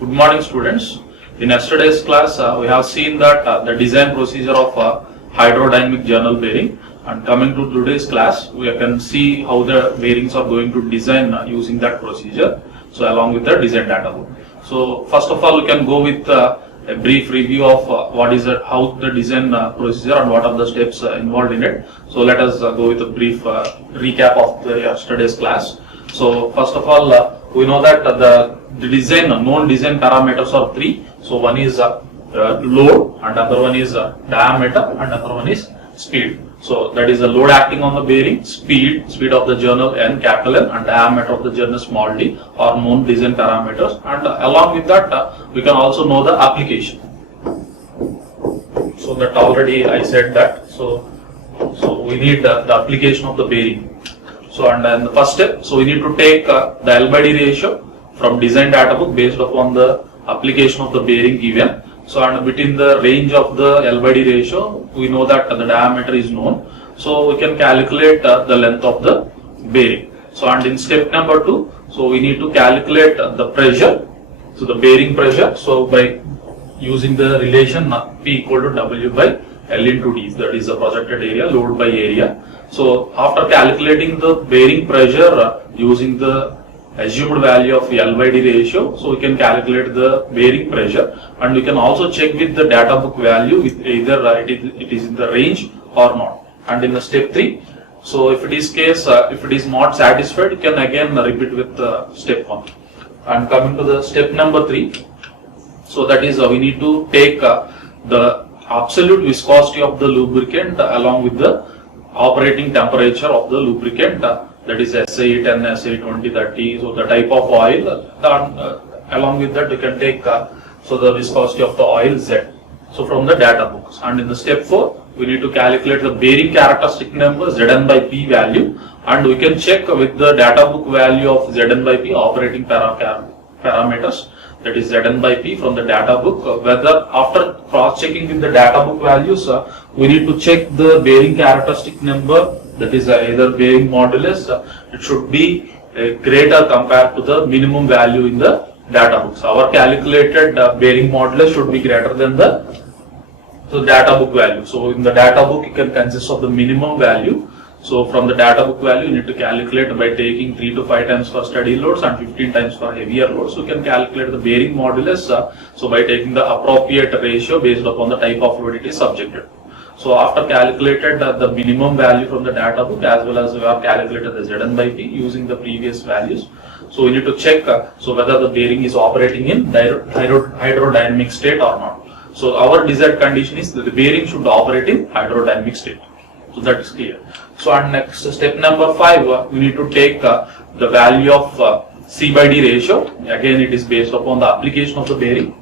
Good morning, students. In yesterday's class, we have seen that the design procedure of hydrodynamic journal bearing. And coming to today's class, we can see how the bearings are going to design using that procedure. So, along with the design data book. So, first of all, we can go with a brief review of what is how the design procedure and what are the steps involved in it. So, let us go with a brief recap of the yesterday's class. So, first of all, we know that the design known design parameters are three. So, one is load, and other one is diameter, and other one is speed. So, that is the load acting on the bearing, speed of the journal N, capital N, and diameter of the journal small d are known design parameters. And along with that, we can also know the application. So, that already I said that. So we need the application of the bearing. So, and then the first step, so we need to take the L by D ratio from design data book based upon the application of the bearing given. So, and between the range of the L by D ratio, we know that the diameter is known. So, we can calculate the length of the bearing. So, and in step number 2, so we need to calculate the pressure. So, the bearing pressure. So, by using the relation P equal to W by L into D, that is the projected area, load by area. So, after calculating the bearing pressure using the assumed value of L by D ratio, so we can calculate the bearing pressure, and we can also check with the data book value with either it is in the range or not. And in the step 3, so if it is case, if it is not satisfied, you can again repeat with step 1. And coming to the step number 3, so that is we need to take the absolute viscosity of the lubricant along with the operating temperature of the lubricant, that is SI 10, SI 20, 30. So the type of oil, along with that you can take so the viscosity of the oil Z. So from the data books. And in the step 4, we need to calculate the bearing characteristic number Zn by P value, and we can check with the data book value of Zn by P operating parameters, that is Zn by P from the data book, whether after cross checking with the data book values, we need to check the bearing characteristic number, that is either bearing modulus, it should be greater compared to the minimum value in the data books. Our calculated bearing modulus should be greater than the data book value. So in the data book it can consist of the minimum value. So from the data book value you need to calculate by taking 3 to 5 times for steady loads and 15 times for heavier loads. So you can calculate the bearing modulus so by taking the appropriate ratio based upon the type of load it is subjected. So after calculated the minimum value from the data book, as well as we have calculated the Zn by P using the previous values. So we need to check so whether the bearing is operating in hydrodynamic state or not. So our desired condition is that the bearing should operate in hydrodynamic state. So that is clear. So and next step number 5, we need to take the value of C by D ratio. Again it is based upon the application of the bearing.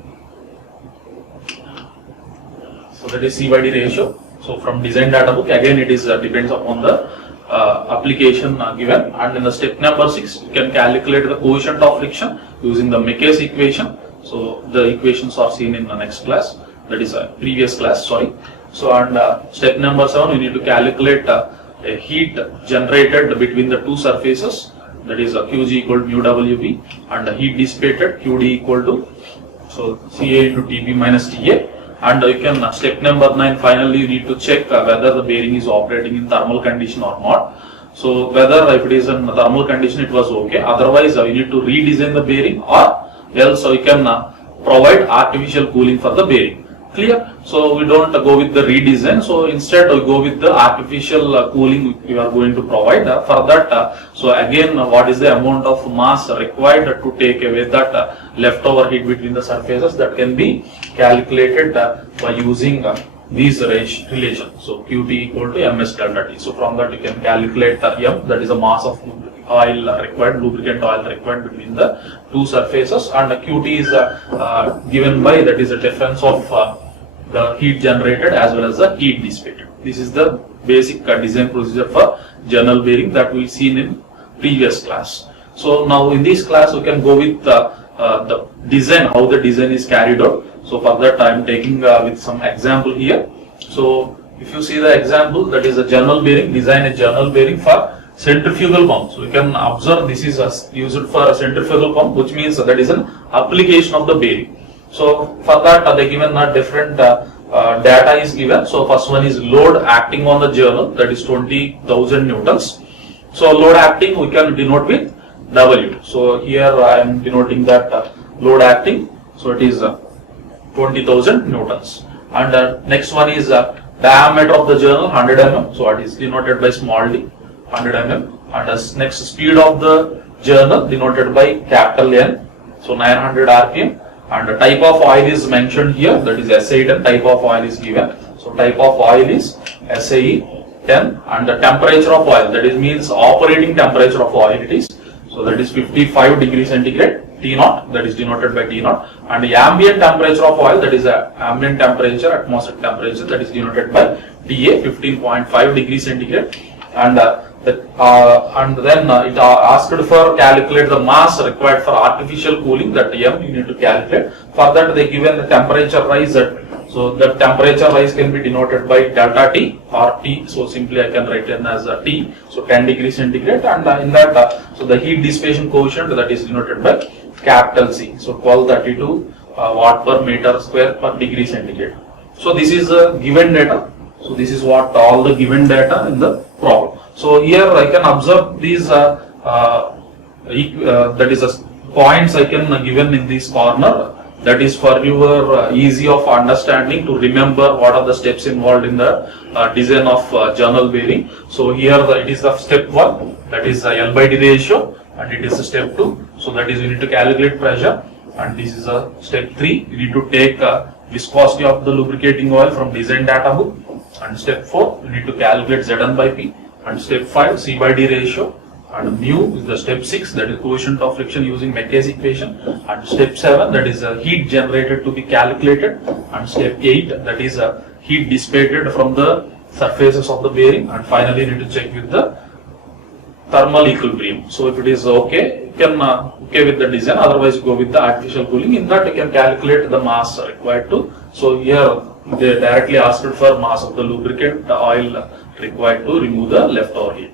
So that is C by D ratio. So from design data book, again it is depends upon the application given. And in the step number 6, you can calculate the coefficient of friction using the Mecker's equation. So the equations are seen in the next class, that is previous class, sorry. So and step number 7, we need to calculate a heat generated between the two surfaces, that is Qg equal to mu Wb, and the heat dissipated Qd equal to so Ca into Tb minus Ta. And you can step number 9, finally you need to check whether the bearing is operating in thermal condition or not. So whether if it is in thermal condition it was okay, otherwise you need to redesign the bearing, or else you can provide artificial cooling for the bearing. Clear? So we don't go with the redesign, so instead we go with the artificial cooling we are going to provide. For that, so again what is the amount of mass required to take away that leftover heat between the surfaces, that can be calculated by using these relations. So Qt equal to Ms delta T. So from that you can calculate M, that is the mass of oil required, lubricant oil required between the two surfaces, and Qt is given by, that is the difference of the heat generated as well as the heat dissipated. This is the basic design procedure for journal bearing that we seen in previous class. So now in this class we can go with the design, how the design is carried out. So for that I am taking with some example here. So if you see the example, that is a journal bearing, design a journal bearing for centrifugal pump. So we can observe this is used for a centrifugal pump, which means that is an application of the bearing. So for that they given different data is given. So first one is load acting on the journal, that is 20,000 newtons. So load acting we can denote with W. So here I am denoting that load acting. So it is 20,000 newtons. And next one is diameter of the journal 100 mm. So it is denoted by small d, 100 mm. And next speed of the journal denoted by capital N. So 900 rpm. And the type of oil is mentioned here, that is SAE10 type of oil is given. So type of oil is SAE10, and the temperature of oil, that is means operating temperature of oil it is. So that is 55 degrees centigrade, T0, that is denoted by T0, and the ambient temperature of oil, that is ambient temperature, atmospheric temperature, that is denoted by TA, 15.5 degrees centigrade. And then it asked for calculate the mass required for artificial cooling, that M you need to calculate. For that they given the temperature rise, so the temperature rise can be denoted by delta T or T. So simply I can write it as a T. So 10 degrees centigrade, and in that so the heat dissipation coefficient, that is denoted by capital C. So 1232 watt per meter square per degree centigrade. So this is given data. So this is what all the given data in the problem. So here I can observe these that is points I can given in this corner, that is for your easy of understanding to remember what are the steps involved in the design of journal bearing. So here it is the step 1, that is L by D ratio, and it is the step 2. So that is you need to calculate pressure, and this is a step 3. You need to take viscosity of the lubricating oil from design data book, and step 4 you need to calculate Zn by P, and step 5 C by D ratio, and mu is the step 6, that is coefficient of friction using Mackay's equation, and step 7 that is heat generated to be calculated, and step 8 that is heat dissipated from the surfaces of the bearing, and finally you need to check with the thermal equilibrium. So if it is okay, you can okay with the design, otherwise go with the artificial cooling. In that you can calculate the mass required to. So here they directly asked for mass of the lubricant, the oil required to remove the leftover heat.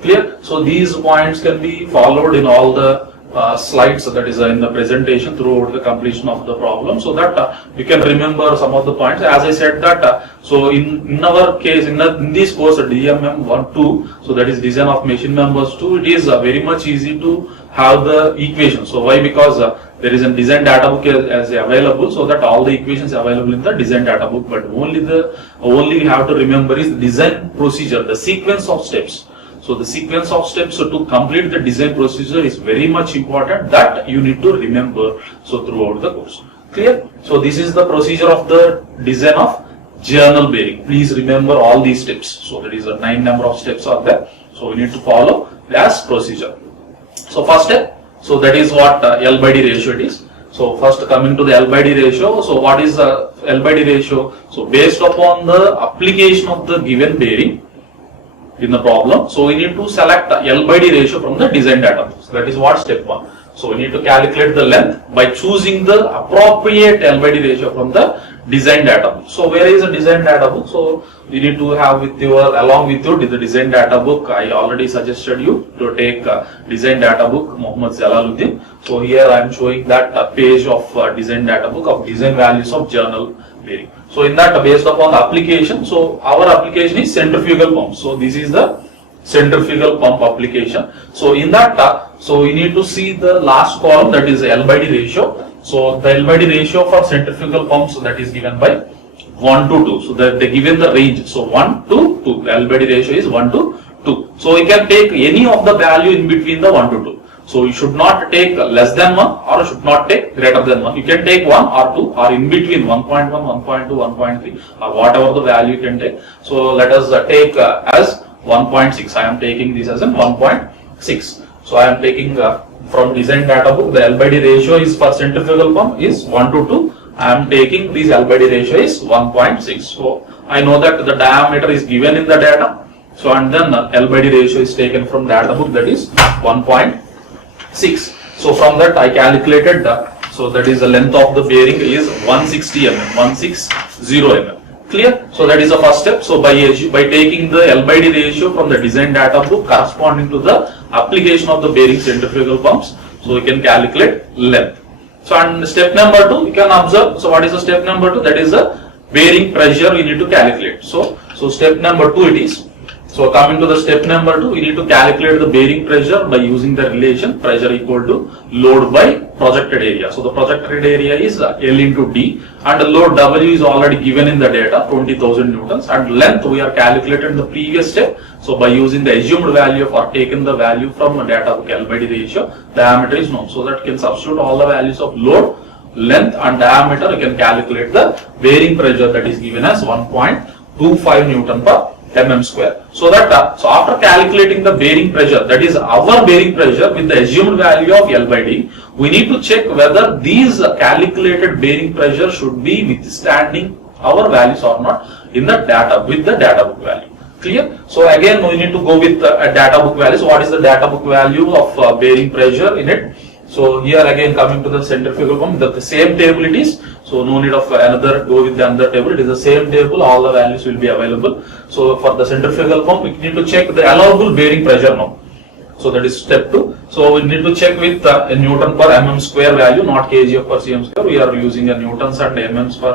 Clear? So these points can be followed in all the slides, that is in the presentation throughout the completion of the problem, so that you can remember some of the points. As I said that, so in our case, in this course DMM 1-2, so that is design of machine members 2, it is very much easy to have the equation. So why? Because there is a design data book as available, so that all the equations available in the design data book, but only you have to remember is design procedure, the sequence of steps. So the sequence of steps to complete the design procedure is very much important, that you need to remember so throughout the course. Clear? So this is the procedure of the design of journal bearing. Please remember all these steps. So there is a 9 number of steps are there. So we need to follow as procedure. So first step, so that is what L by D ratio it is. So first coming to the L by D ratio. So what is the L by D ratio? So based upon the application of the given bearing in the problem, so we need to select L by D ratio from the design data. So that is what step 1. So we need to calculate the length by choosing the appropriate L by D ratio from the design data book. So where is the design data book? So you need to have with your, along with your the design data book. I already suggested you to take design data book Muhammad Jalaluddin. So here I am showing that page of design data book of design values of journal bearing. So in that, based upon the application, so our application is centrifugal pump. So this is the centrifugal pump application. So in that, so you need to see the last column, that is L by D ratio. So the L by D ratio for centrifugal pumps, that is given by 1 to 2. So that they given the range. So 1 to 2. The L by D ratio is 1 to 2. So you can take any of the value in between the 1 to 2. So you should not take less than 1 or should not take greater than 1. You can take 1 or 2 or in between 1.1, 1.2, 1.3 or whatever the value you can take. So let us take as 1.6. I am taking this as in 1.6. So I am taking from design data book, the L by D ratio is for centrifugal pump is 1 to 2. I am taking this L by D ratio is 1.6. So I know that the diameter is given in the data. So and then L by D ratio is taken from data book, that is 1.6. So from that I calculated so that is the length of the bearing is 160 mm, 160 mm. Clear? So that is the first step. So by taking the L by D ratio from the design data book corresponding to the application of the bearing centrifugal pumps, so we can calculate length. So and step number 2, you can observe. So what is the step number 2? That is the bearing pressure we need to calculate. So step number 2 it is. So coming to the step number 2, we need to calculate the bearing pressure by using the relation pressure equal to load by projected area. So the projected area is L into D, and the load W is already given in the data, 20,000 newtons, and length we are calculated in the previous step. So by using the assumed value of or taken the value from the data book L by D ratio, diameter is known. So that can substitute all the values of load, length and diameter. You can calculate the bearing pressure that is given as 1.25 Newton per mm square. So that so after calculating the bearing pressure, that is our bearing pressure with the assumed value of L by D, we need to check whether these calculated bearing pressure should be withstanding our values or not in the data with the data book value. Clear? So again we need to go with a data book value. So what is the data book value of bearing pressure in it? So here again coming to the centrifugal pump, the same table it is. So no need of another go with the another table. It is the same table. All the values will be available. So for the centrifugal pump, we need to check the allowable bearing pressure now. So that is step 2. So we need to check with a Newton per mm square value, not kg per cm square. We are using a Newtons and mms for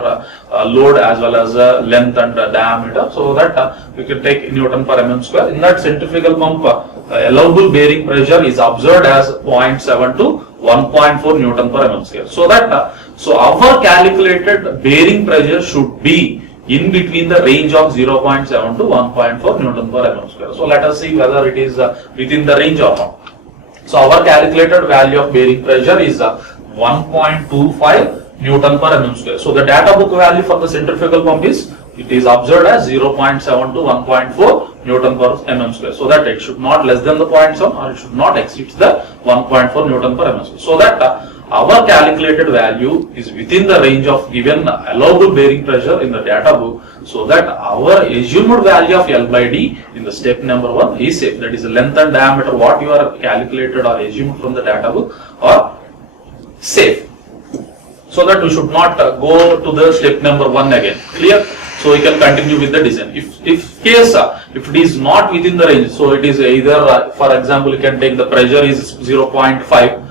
load as well as length and diameter. So that we can take Newton per mm square. In that centrifugal pump, allowable bearing pressure is observed as 0.7 to 1.4 Newton per mm square. So that so our calculated bearing pressure should be in between the range of 0.7 to 1.4 Newton per mm square. So let us see whether it is within the range or not. So our calculated value of bearing pressure is 1.25 Newton per mm square. So the data book value for the centrifugal pump is, it is observed as 0.7 to 1.4 Newton per mm square. So that it should not less than the 0.7 or it should not exceed the 1.4 Newton per mm square. So that our calculated value is within the range of given allowable bearing pressure in the data book, so that our assumed value of L by D in the step number 1 is safe. That is the length and diameter what you are calculated or assumed from the data book are safe. So that we should not go to the step number 1 again. Clear? So we can continue with the design. If it is not within the range, so it is either for example you can take the pressure is 0.5.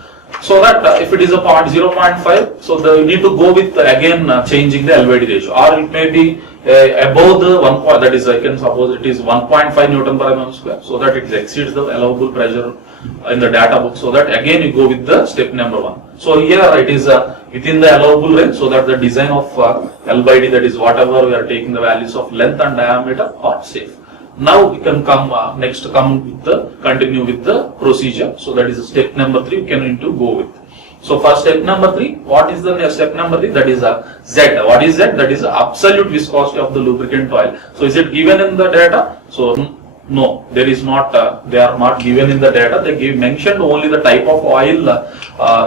So that if it is a 0.5, so you need to go with again changing the L by D ratio, or it may be above the 1 point, that is I can suppose it is 1.5 Newton per mm square, so that it exceeds the allowable pressure in the data book. So that again you go with the step number 1. So here it is within the allowable range, so that the design of L by D, that is whatever we are taking the values of length and diameter, are safe. Now we can come continue with the procedure. So that is step number 3 we can need to go with. So for step number 3, what is the step number 3? That is Z. What is Z? That is absolute viscosity of the lubricant oil. So is it given in the data? So no, there is not. They are not given in the data. They mentioned only the type of oil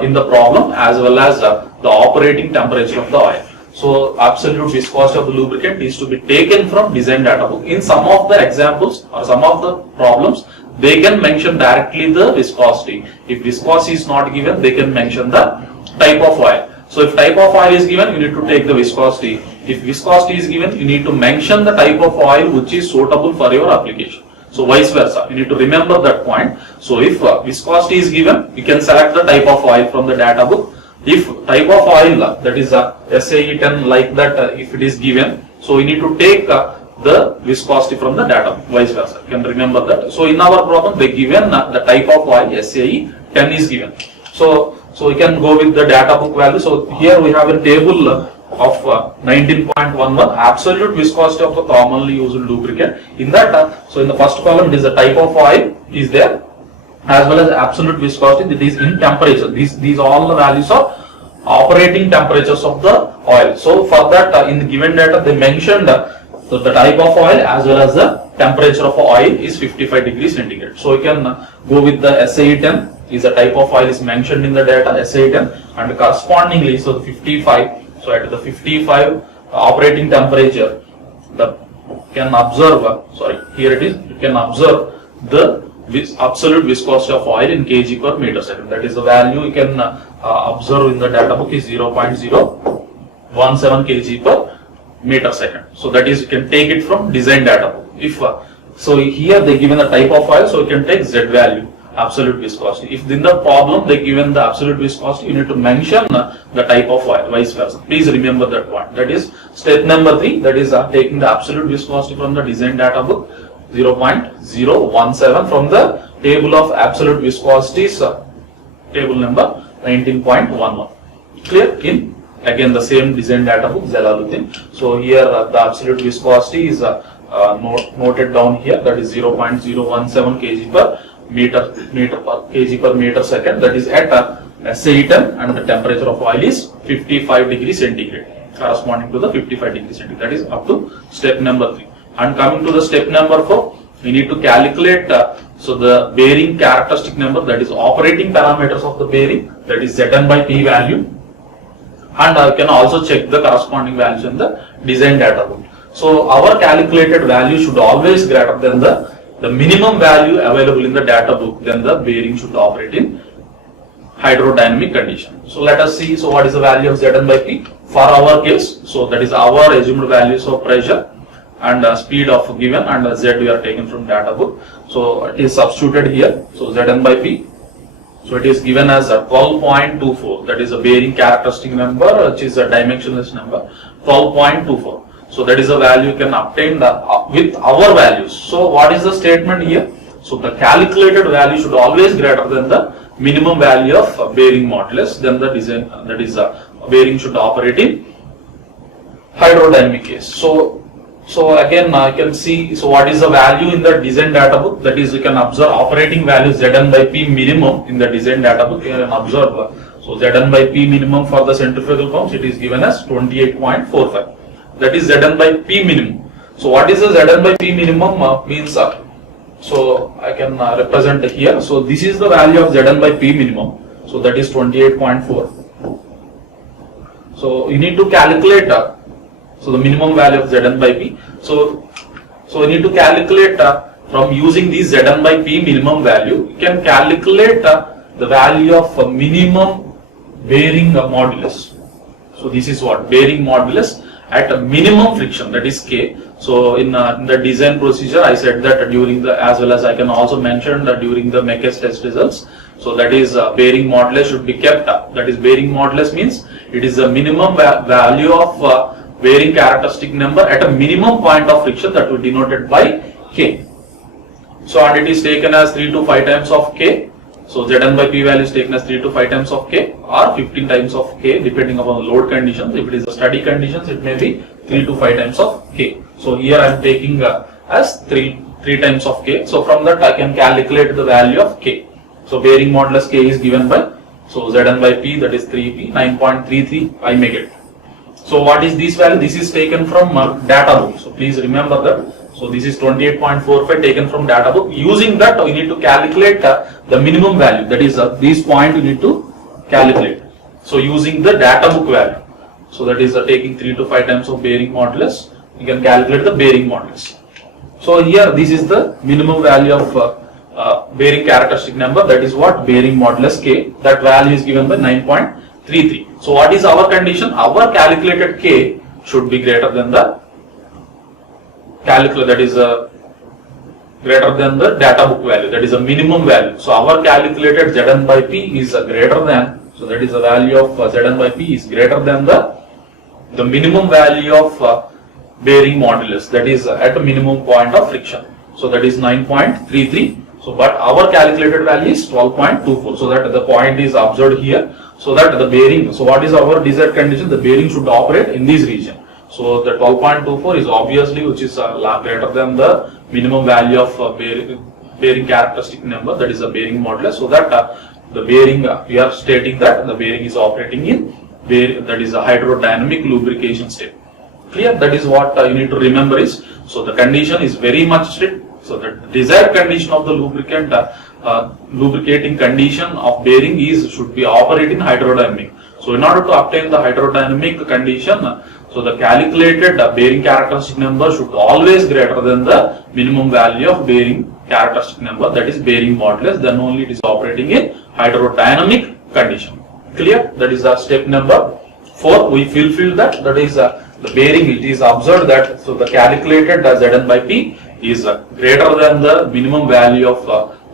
in the problem as well as the operating temperature of the oil. So absolute viscosity of the lubricant is to be taken from design data book. In some of the examples or some of the problems, they can mention directly the viscosity. If viscosity is not given, they can mention the type of oil. So if type of oil is given, you need to take the viscosity. If viscosity is given, you need to mention the type of oil which is suitable for your application. So vice versa, you need to remember that point. So if viscosity is given, you can select the type of oil from the data book. If type of oil, that is SAE10 like that, if it is given, so we need to take the viscosity from the data, vice versa. You can remember that. So in our problem, they given the type of oil SAE10 is given. So we can go with the data book value. So here we have a table of 19.11 absolute viscosity of the commonly used lubricant. In that, so in the first column, it is the type of oil is there, as well as absolute viscosity, that is in temperature. These all the values are operating temperatures of the oil. So for that, in the given data, they mentioned the type of oil as well as the temperature of oil is 55 degrees centigrade. So you can go with the SAE10 is the type of oil is mentioned in the data, SAE10, and correspondingly, so the 55. So at the 55 operating temperature, you can observe. Here it is. You can observe the absolute viscosity of oil in kg per meter second. That is the value you can observe in the data book is 0.017 kg per meter second. So that is, you can take it from design data book. If so here they given a type of oil, so you can take Z value absolute viscosity. If in the problem they given the absolute viscosity, you need to mention the type of oil, vice versa. Please remember that point. That is step number 3. That is taking the absolute viscosity from the design data book 0.017 from the table of absolute viscosities, table number 19.11. Clear? In again the same design data book Jalaluddin. So here the absolute viscosity is noted down here, that is 0.017 kg per meter kg per meter second, that is at SAE 10, and the temperature of oil is 55 degrees centigrade, corresponding to the 55 degrees centigrade. That is up to step number 3. And coming to the step number 4, we need to calculate so the bearing characteristic number, that is operating parameters of the bearing, that is Zn by P value, and I can also check the corresponding values in the design data book. So our calculated value should always greater than the minimum value available in the data book, then the bearing should operate in hydrodynamic condition. So let us see, so what is the value of Zn by P for our case? So that is our assumed values of pressure and speed of given, and Z we are taken from data book. So it is substituted here. So Zn by P, so it is given as a 12.24, that is a bearing characteristic number, which is a dimensionless number, 12.24. So that is a value you can obtain with our values. So what is the statement here? So the calculated value should always greater than the minimum value of bearing modulus, then the design, that is bearing should operate in hydrodynamic case. So again I can see, so what is the value in the design data book, that is you can observe operating value Zn by P minimum in the design data book. You can observe so Zn by P minimum for the centrifugal pumps, it is given as 28.45. That is Zn by P minimum. So what is the Zn by P minimum means? So I can represent here. So this is the value of Zn by P minimum. So that is 28.4. So you need to calculate so the minimum value of Zn by P. So you need to calculate from using this Zn by P minimum value. You can calculate the value of minimum bearing modulus. So this is what bearing modulus at a minimum friction, that is K. So in the design procedure I said that during the, as well as I can also mention that during the MECAS test results. So that is bearing modulus should be kept up. That is bearing modulus means it is the minimum value of bearing characteristic number at a minimum point of friction, that will be denoted by K. So and it is taken as 3 to 5 times of K. So Zn by P value is taken as 3 to 5 times of K or 15 times of K depending upon the load conditions. If it is a steady conditions, it may be 3 to 5 times of K. So here I am taking as 3 times of K. So from that I can calculate the value of K. So bearing modulus K is given by, so Zn by P, that is 3P, 9.33 I may get. So what is this value? This is taken from data book. So please remember that. So this is 28.45 taken from data book. Using that we need to calculate the minimum value, that is this point you need to calculate. So using the data book value. So that is taking 3 to 5 times of bearing modulus, you can calculate the bearing modulus. So here this is the minimum value of bearing characteristic number, that is what bearing modulus K, that value is given by 9.33. So what is our condition? Our calculated K should be greater than the that is greater than the data book value, that is a minimum value. So our calculated Zn by P is greater than, so that is the value of Zn by P is greater than the minimum value of bearing modulus, that is at a minimum point of friction. So that is 9.33. So but our calculated value is 12.24. So that the point is observed here. So that the bearing, so what is our desired condition? The bearing should operate in this region. So the 12.24 is obviously which is greater than the minimum value of bearing characteristic number, that is the bearing modulus. So that the bearing, we are stating that the bearing is operating in that is a hydrodynamic lubrication state. Clear? That is what you need to remember is, so the condition is very much strict. So the desired condition of the lubricant, lubricating condition of bearing is should be operating hydrodynamic. So in order to obtain the hydrodynamic condition, so the calculated bearing characteristic number should always greater than the minimum value of bearing characteristic number, that is bearing modulus, then only it is operating in hydrodynamic condition. Clear? That is step number 4. We fulfill that. That is the bearing, it is observed that, so the calculated Zn by P is greater than the minimum value of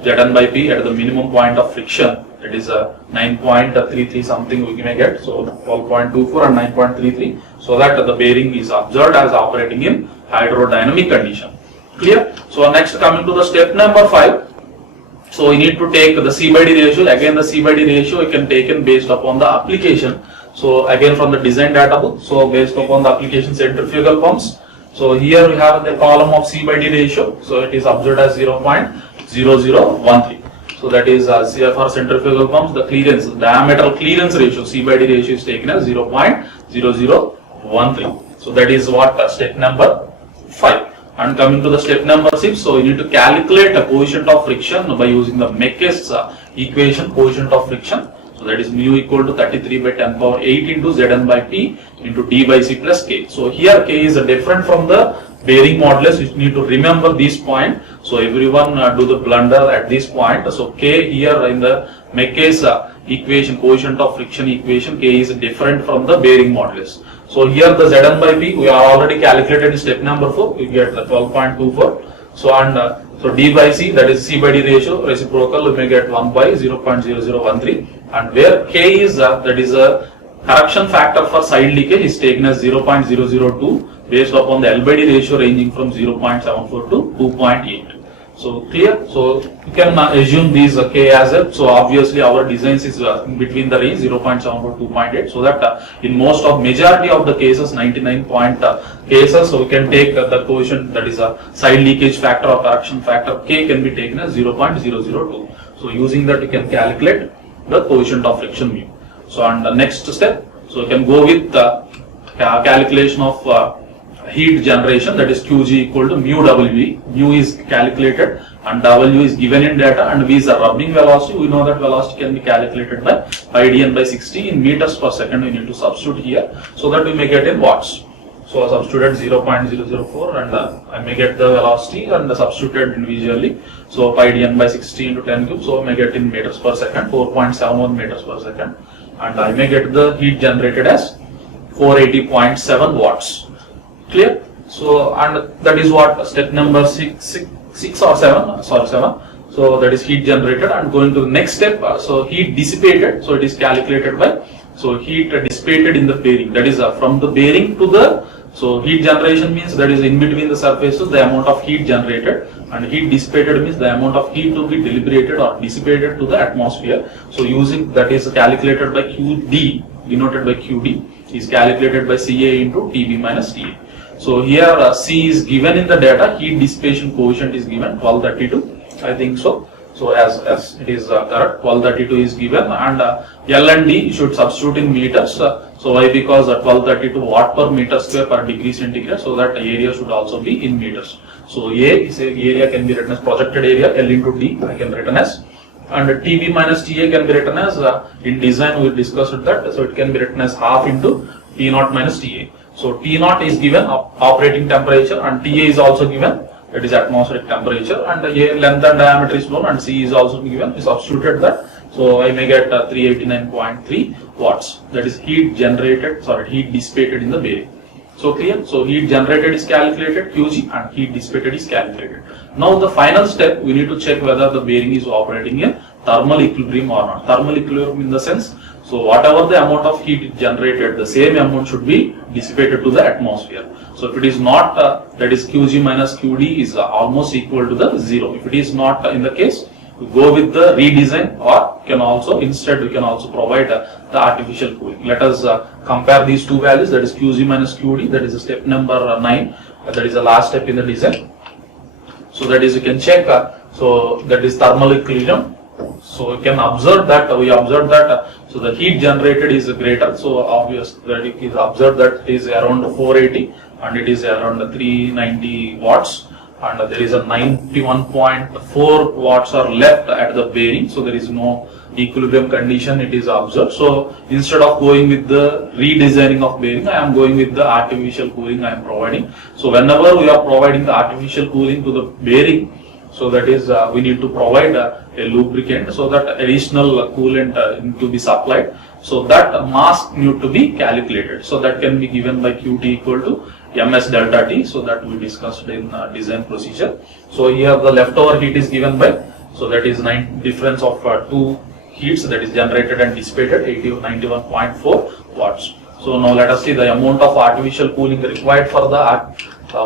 Zn by P at the minimum point of friction, that is 9.33 something we may get, so 12.24 and 9.33, so that the bearing is observed as operating in hydrodynamic condition. Clear? So next, coming to the step number 5. So we need to take the C by D ratio. Again, the C by D ratio we can take in based upon the application. So again, from the design data book, so based upon the application centrifugal pumps. So here we have the column of C by D ratio. So it is observed as 0.0013. So that is for centrifugal pumps, the clearance, diametral clearance ratio, C by D ratio is taken as 0.0013. So that is what step number 5. And coming to the step number 6, so you need to calculate the coefficient of friction by using the Mecker's equation, coefficient of friction. So that is mu equal to 33 by 10 power 8 into Zn by P into D by C plus K. So here K is different from the bearing modulus. You need to remember this point. So everyone do the blunder at this point. So K here in the Mecker's equation, coefficient of friction equation, K is different from the bearing modulus. So here the Zn by P we are already calculated in step number 4. We get the 12.24. So and so D by C, that is C by D ratio reciprocal, we may get 1 by 0.0013. And where K is that is a correction factor for side leakage is taken as 0.002 based upon the L by D ratio ranging from 0.74 to 2.8. So clear? So you can assume these K as a, so obviously our designs is in between the range 0.74 to 2.8, so that in most of majority of the cases, 99 cases, so we can take the coefficient, that is a side leakage factor or correction factor K can be taken as 0.002. So using that you can calculate the coefficient of friction mu. So on the next step, so you can go with the calculation of heat generation, that is Qg equal to mu Wv. Mu is calculated and W is given in data, and V is the rubbing velocity. We know that velocity can be calculated by pi dn by 60 in meters per second. We need to substitute here so that we may get in watts. So I substituted 0.004 and I may get the velocity and substituted individually. So pi dn by 60 into 10 cube, so I may get in meters per second, 4.71 meters per second, and I may get the heat generated as 480.7 watts. Clear? So and that is what step number 6 or 7. So that is heat generated, and going to the next step. So heat dissipated. So it is calculated by, so heat dissipated in the bearing. That is from the bearing to the, so heat generation means that is in between the surfaces the amount of heat generated, and heat dissipated means the amount of heat to be deliberated or dissipated to the atmosphere. So using that is calculated by QD, denoted by QD, is calculated by Ca into Tb minus Ta. So here C is given in the data, heat dissipation coefficient is given 1232, I think so. So as it is correct, 1232 is given, and L and D should substitute in meters. So why? Because 1232 watt per meter square per degree centigrade, so that area should also be in meters. So A is a area can be written as projected area, L into D I can written as, and TB minus TA can be written as, in design we discussed that, so it can be written as half into T0 minus TA. So T0 is given operating temperature, and TA is also given, that is atmospheric temperature, and A length and diameter is known, and C is also given. We substituted that, so I may get 389.3 watts. That is heat generated, heat dissipated in the bearing. So clear? So heat generated is calculated, Qg, and heat dissipated is calculated. Now the final step, we need to check whether the bearing is operating in thermal equilibrium or not. Thermal equilibrium in the sense, so whatever the amount of heat generated, the same amount should be dissipated to the atmosphere. So if it is not, that is Qg minus Qd is almost equal to the 0. If it is not in the case, we go with the redesign, or can also, instead we can also provide the artificial cooling. Let us compare these two values, that is Qg minus Qd, that is step number 9, that is the last step in the design. So that is you can check, so that is thermal equilibrium. So you can observe that, so the heat generated is greater, so obvious that it is observed that it is around 480 and it is around 390 watts, and there is a 91.4 watts are left at the bearing, so there is no equilibrium condition it is observed. So instead of going with the redesigning of bearing, I am going with the artificial cooling I am providing. So whenever we are providing the artificial cooling to the bearing, so that is we need to provide a lubricant, so that additional coolant to be supplied. So that mass need to be calculated. So that can be given by Qt equal to ms delta T. So that we discussed in design procedure. So here the leftover heat is given by So that is difference of two heats, that is generated and dissipated, 91.4 watts. So now let us see the amount of artificial cooling required for the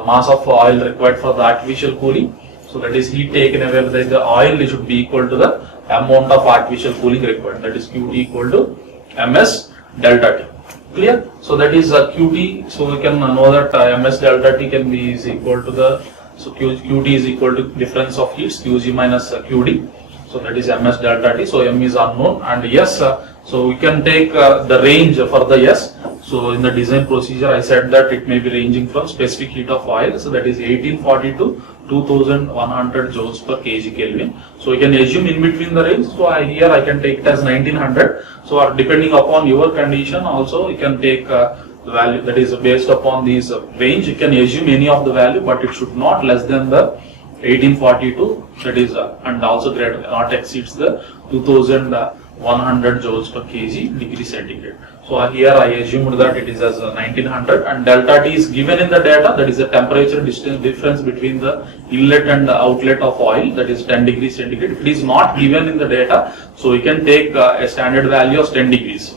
mass of oil required for the artificial cooling. So that is heat taken away by the oil should be equal to the amount of artificial cooling required, that is Qt equal to Ms delta T. Clear? So that is Qt. So we can know that Ms delta T can be is equal to the, so Qt is equal to difference of heats, Qg minus Qd. So that is Ms delta T. So M is unknown, and S. So we can take the range for the S. So in the design procedure, I said that it may be ranging from specific heat of oil. So that is 1840 to 2100 joules per kg Kelvin. So we can assume in between the range. So here I can take it as 1900. So depending upon your condition, also you can take the value that is based upon this range. You can assume any of the value, but it should not less than the 1842. That is and also greater, not exceeds the 2100 joules per kg degree centigrade. So here I assumed that it is as 1900, and delta T is given in the data, that is the temperature distance difference between the inlet and the outlet of oil, that is 10 degrees centigrade. If it is not given in the data, so we can take a standard value of 10 degrees.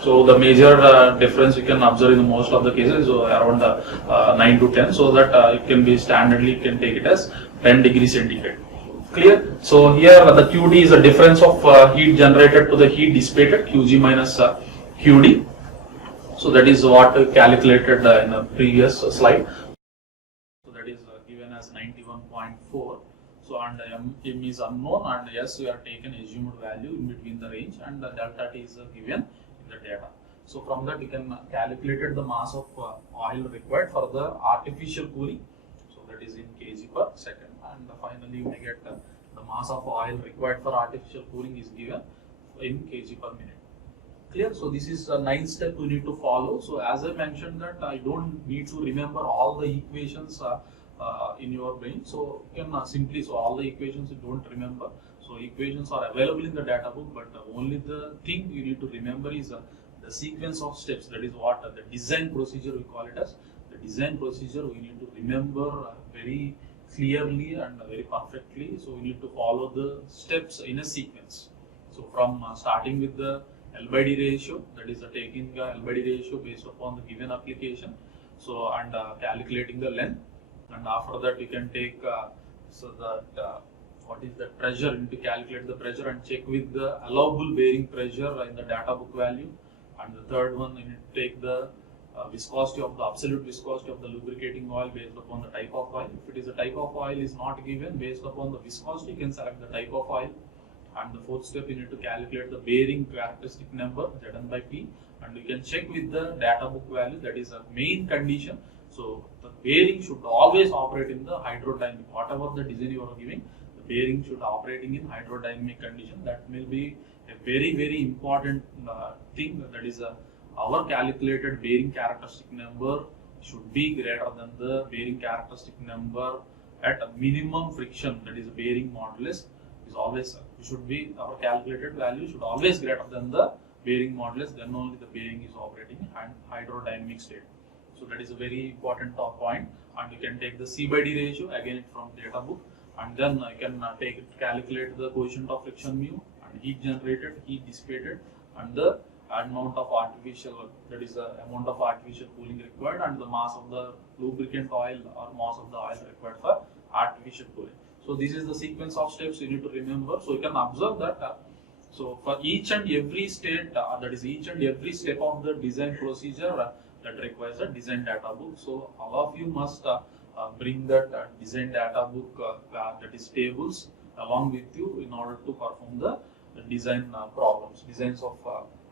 So the major difference you can observe in most of the cases is around 9 to 10, so that it can be standardly, you can take it as 10 degrees centigrade. Clear? So here the Qd is a difference of heat generated to the heat dissipated, Qg minus Qd. So that is what calculated in the previous slide. So that is given as 91.4. So and M is unknown, and S we are taken assumed value in between the range, and the delta T is given in the data. So from that you can calculate the mass of oil required for the artificial cooling. So that is in kg per second, and finally you may get the mass of oil required for artificial cooling is given in kg per minute. Clear? So this is a 9th step we need to follow. So as I mentioned that I don't need to remember all the equations in your brain. So you can simply, so all the equations you don't remember. So equations are available in the data book, but only the thing you need to remember is the sequence of steps. That is what the design procedure we call it as. The design procedure we need to remember very clearly and very perfectly. So we need to follow the steps in a sequence. So from starting with the L by D ratio, that is taking L by D ratio based upon the given application. So and calculating the length, and after that you can take so that what is the pressure, you need to calculate the pressure and check with the allowable bearing pressure in the data book value. And the third one, you need to take the viscosity of the absolute viscosity of the lubricating oil based upon the type of oil. If it is a type of oil is not given, based upon the viscosity you can select the type of oil. And the fourth step, you need to calculate the bearing characteristic number Zn by P, and you can check with the data book value, that is a main condition. So the bearing should always operate in the hydrodynamic, whatever the design you are giving, the bearing should operating in hydrodynamic condition. That will be a very important thing, that is our calculated bearing characteristic number should be greater than the bearing characteristic number at a minimum friction, that is bearing modulus is always should be, our calculated value should always greater than the bearing modulus, then only the bearing is operating in hydrodynamic state. So that is a very important point, and you can take the C by D ratio again from data book, and then you can calculate the coefficient of friction mu, and heat generated, heat dissipated, and the amount of artificial, that is the amount of artificial cooling required, and the mass of the lubricant oil or mass of the oil required for artificial cooling. So this is the sequence of steps you need to remember. So you can observe that so for each and every state, that is each and every step of the design procedure that requires a design data book. So all of you must bring that design data book, that is tables, along with you in order to perform the design problems, designs of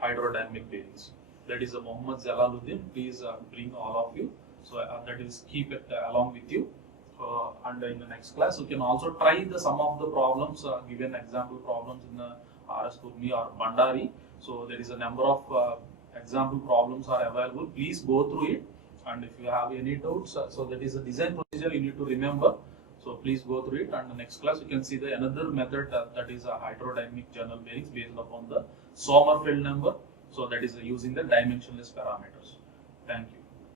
hydrodynamic bearings. That is Mohammad Jalaluddin. Please bring all of you. So that is keep it along with you. And in the next class, you can also try some of the problems, given example problems in the RS Kurmi or Bandari. So there is a number of example problems are available. Please go through it, and if you have any doubts, so that is a design procedure you need to remember. So please go through it, and the next class you can see the another method that is a hydrodynamic general bearings based upon the Sommerfeld number. So that is using the dimensionless parameters. Thank you.